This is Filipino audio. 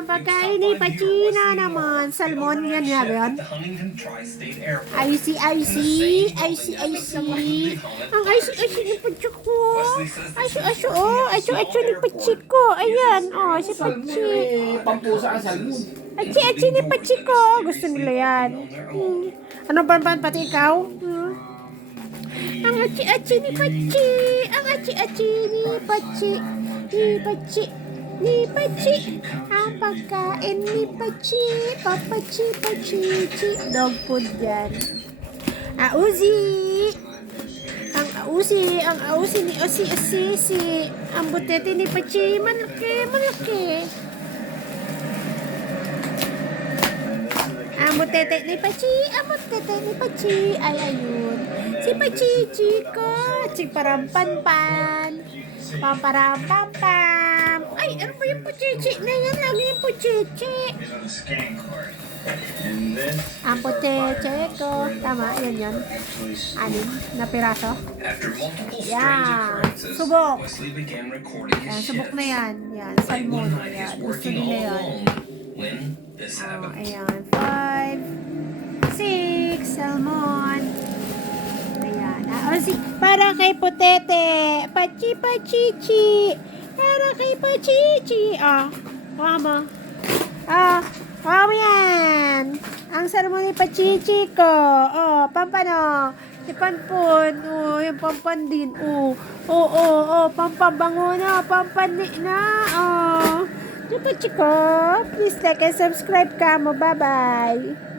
Ang pagkain ni Pachina naman. Salmon yan nga ba yun? Icy. Ang icy ni Pachiko. Icy ni Pachiko. Ayan, si Pachi. Pampusa ang salmon. Achi ni Pachiko. Gusto nila yan. Ano ba pati ikaw? Ang achi ni Pachi. Ang achi ni Pachi. Ni Pachi. Ang pagkain ni Pachi. Pachi. Dog food yan. Uzi. Ang ausi ni Osisi. Ang butete ni Pachi. Malaki. Ang butete ni Pachi. Ay, ayun. Si Pachi, Chico. Chikparampanpan. Pamparampam. Ay, ano ba yung puchichi na yan? Lagi yung puchichi. Ang puchichi ko. Tama, yan. Anim na piraso. Yan. Subok. Yan, subok na yan. Yan, salmon. Yan, gusto nila yan. Ayan, 5, 6, salmon. Ayan, para kay Putete. Pachi. Para kay Pachichi. Mama. Mama yan. Ang salmon ni Pachichi ko. Pampano. Si Panpon. Yung pampan din. Pampabango na. Pampani na. Chiko. Please like and subscribe ka mo. Bye-bye.